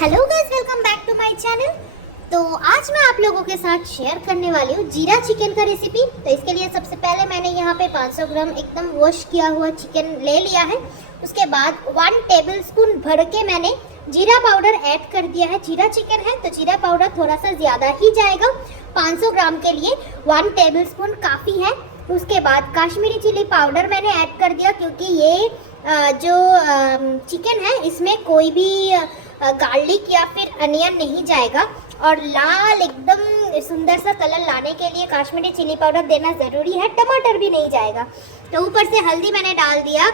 Hello guys, welcome back to my channel. तो आज मैं आप लोगों के साथ शेयर करने वाली हूँ जीरा चिकन का रेसिपी। तो इसके लिए सबसे पहले मैंने यहाँ पे 500 ग्राम एकदम वॉश किया हुआ चिकन ले लिया है। उसके बाद 1 टेबलस्पून भर के मैंने जीरा पाउडर ऐड कर दिया है। जीरा चिकन है तो जीरा पाउडर थोड़ा सा ज़्यादा ही जाएगा। 500 ग्राम के लिए 1 टेबलस्पून काफ़ी है। उसके बाद कश्मीरी चिली पाउडर मैंने ऐड कर दिया, क्योंकि ये जो चिकन है इसमें कोई भी गार्लिक या फिर अनियन नहीं जाएगा। और लाल एकदम सुंदर सा कलर लाने के लिए कश्मीरी चिली पाउडर देना ज़रूरी है। टमाटर भी नहीं जाएगा। तो ऊपर से हल्दी मैंने डाल दिया।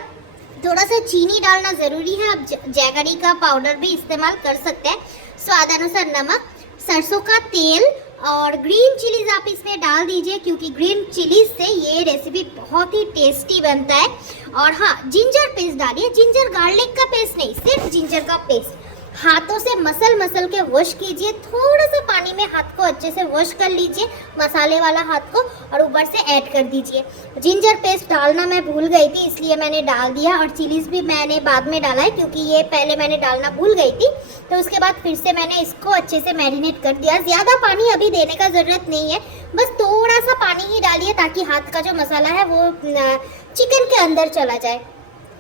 थोड़ा सा चीनी डालना ज़रूरी है। आप जैगरी का पाउडर भी इस्तेमाल कर सकते हैं। स्वाद अनुसार नमक, सरसों का तेल और ग्रीन चिलीज आप इसमें डाल दीजिए, क्योंकि ग्रीन चिलीज से ये रेसिपी बहुत ही टेस्टी बनता है। और हाँ, जिंजर पेस्ट डालिए। जिंजर गार्लिक का पेस्ट नहीं, सिर्फ जिंजर का पेस्ट। हाथों से मसल के वॉश कीजिए। थोड़ा सा पानी में हाथ को अच्छे से वॉश कर लीजिए, मसाले वाला हाथ को, और ऊपर से ऐड कर दीजिए। जिंजर पेस्ट डालना मैं भूल गई थी, इसलिए मैंने डाल दिया। और चिलीज भी मैंने बाद में डाला है, क्योंकि ये पहले मैंने डालना भूल गई थी। तो उसके बाद फिर से मैंने इसको अच्छे से मैरिनेट कर दिया। ज़्यादा पानी अभी देने का ज़रूरत नहीं है, बस थोड़ा सा पानी ही डालिए ताकि हाथ का जो मसाला है वो चिकन के अंदर चला जाए।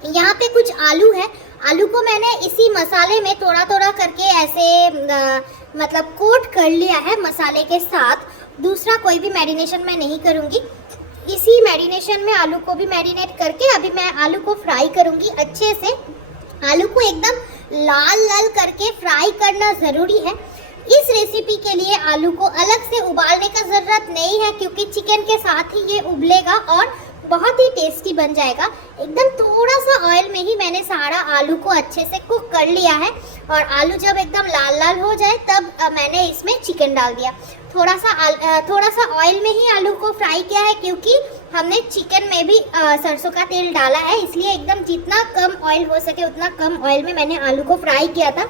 यहाँ पे कुछ आलू है। आलू को मैंने इसी मसाले में थोड़ा थोड़ा करके ऐसे मतलब कोट कर लिया है मसाले के साथ। दूसरा कोई भी मैरिनेशन मैं नहीं करूँगी। इसी मैरिनेशन में आलू को भी मैरिनेट करके अभी मैं आलू को फ्राई करूँगी अच्छे से। आलू को एकदम लाल लाल करके फ्राई करना ज़रूरी है। इस रेसिपी के लिए आलू को अलग से उबालने का ज़रूरत नहीं है, क्योंकि चिकन के साथ ही ये उबलेगा और बहुत ही टेस्टी बन जाएगा। एकदम थोड़ा सा ऑयल में ही मैंने सारा आलू को अच्छे से कुक कर लिया है। और आलू जब एकदम लाल लाल हो जाए तब मैंने इसमें चिकन डाल दिया। थोड़ा सा ऑयल में ही आलू को फ्राई किया है, क्योंकि हमने चिकन में भी सरसों का तेल डाला है। इसलिए एकदम जितना कम ऑयल हो सके उतना कम ऑयल में मैंने आलू को फ्राई किया था।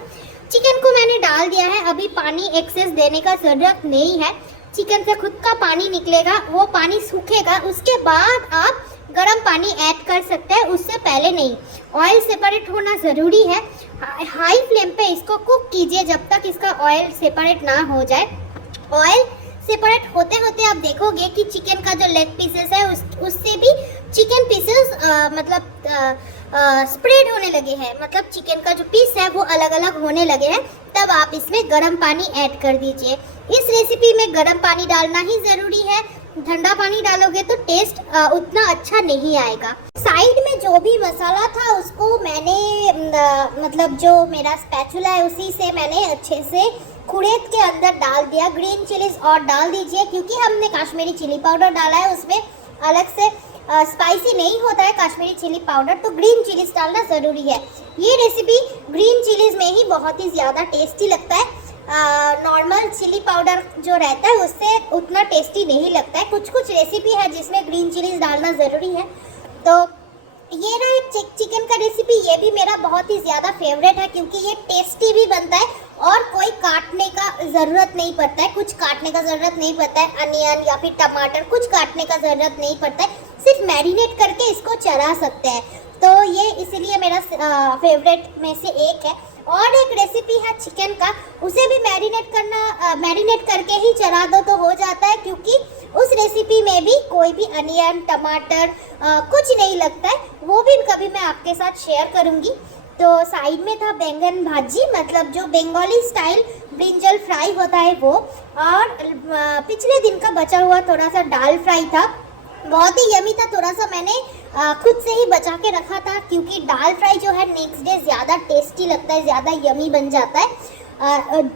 चिकन को मैंने डाल दिया है। अभी पानी एक्सेस देने का ज़रूरत नहीं है। चिकन से खुद का पानी निकलेगा, वो पानी सूखेगा। उसके बाद आप गर्म पानी ऐड कर सकते हैं, उससे पहले नहीं। ऑयल सेपरेट होना ज़रूरी है। हाई फ्लेम पे इसको कुक कीजिए जब तक इसका ऑयल सेपरेट ना हो जाए। ऑयल सेपरेट होते होते आप देखोगे कि चिकन का जो लेग पीसेस है उससे भी चिकन पीसेस स्प्रेड होने लगे हैं। मतलब चिकन का जो पीस है वो अलग अलग होने लगे हैं। तब आप इसमें गर्म पानी ऐड कर दीजिए। इस रेसिपी में गर्म पानी डालना ही ज़रूरी है। ठंडा पानी डालोगे तो टेस्ट उतना अच्छा नहीं आएगा। साइड में जो भी मसाला था उसको मैंने मतलब जो मेरा स्पैचुला है उसी से मैंने अच्छे से खुरेद के अंदर डाल दिया। ग्रीन चिलीज और डाल दीजिए, क्योंकि हमने कश्मीरी चिली पाउडर डाला है। उसमें अलग से स्पाइसी नहीं होता है कश्मीरी चिली पाउडर, तो ग्रीन चिलीज डालना ज़रूरी है। ये रेसिपी ग्रीन चिलीज में ही बहुत ही ज़्यादा टेस्टी लगता है। नॉर्मल चिली पाउडर जो रहता है उससे उतना टेस्टी नहीं लगता है। कुछ कुछ रेसिपी है जिसमें ग्रीन चिलीज डालना ज़रूरी है। तो ये रहा एक चिकन का रेसिपी। ये भी मेरा बहुत ही ज़्यादा फेवरेट है, क्योंकि ये टेस्टी भी बनता है और कोई काटने का ज़रूरत नहीं पड़ता है। कुछ काटने का ज़रूरत नहीं पड़ता है, अनियन या फिर टमाटर कुछ काटने का ज़रूरत नहीं पड़ता है। सिर्फ मैरिनेट करके इसको चला सकते हैं। तो ये इसीलिए मेरा फेवरेट में से एक है। और एक रेसिपी है चिकन का, उसे भी मैरिनेट करके ही चला दो तो हो जाता है, क्योंकि उस रेसिपी में भी कोई भी अनियन टमाटर कुछ नहीं लगता है। वो भी कभी मैं आपके साथ शेयर करूँगी। तो साइड में था बैंगन भाजी, मतलब जो बंगाली स्टाइल ब्रिंजल फ्राई होता है वो। और पिछले दिन का बचा हुआ थोड़ा सा दाल फ्राई था, बहुत ही यमी था। थोड़ा सा मैंने खुद से ही बचा के रखा था, क्योंकि दाल फ्राई जो है नेक्स्ट डे ज़्यादा टेस्टी लगता है, ज़्यादा यमी बन जाता है।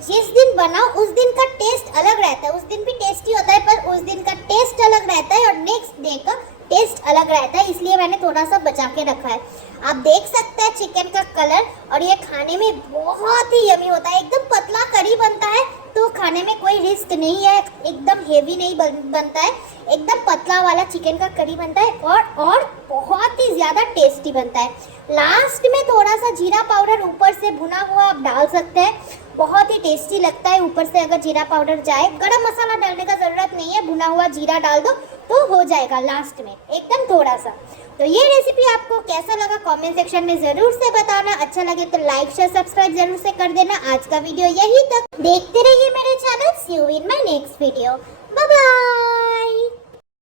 जिस दिन बनाओ उस दिन का टेस्ट अलग रहता है। उस दिन भी टेस्टी होता है, पर उस दिन का टेस्ट अलग रहता है और नेक्स्ट डे का टेस्ट अलग रहता है। इसलिए मैंने थोड़ा सा बचा के रखा है। आप देख सकते हैं चिकन का कलर, और ये खाने में बहुत ही यमी होता है। एकदम पतला करी बनता है, तो खाने में कोई रिस्क नहीं है। एकदम हेवी नहीं बनता है, एकदम पतला वाला चिकन का करी बनता है और बहुत ही ज़्यादा टेस्टी बनता है। लास्ट में थोड़ा सा जीरा पाउडर ऊपर से भुना हुआ आप डाल सकते हैं, बहुत ही टेस्टी लगता है। ऊपर से अगर जीरा पाउडर जाए, गरम मसाला डालने का ज़रूरत नहीं है, भुना हुआ जीरा डाल दो तो हो जाएगा लास्ट में एकदम थोड़ा सा। तो ये रेसिपी आपको कैसा लगा कमेंट सेक्शन में जरूर से बताना। अच्छा लगे तो लाइक शेयर सब्सक्राइब जरूर से कर देना। आज का वीडियो यही तक, देखते रहिए मेरे channel. See you in my next video. Bye bye.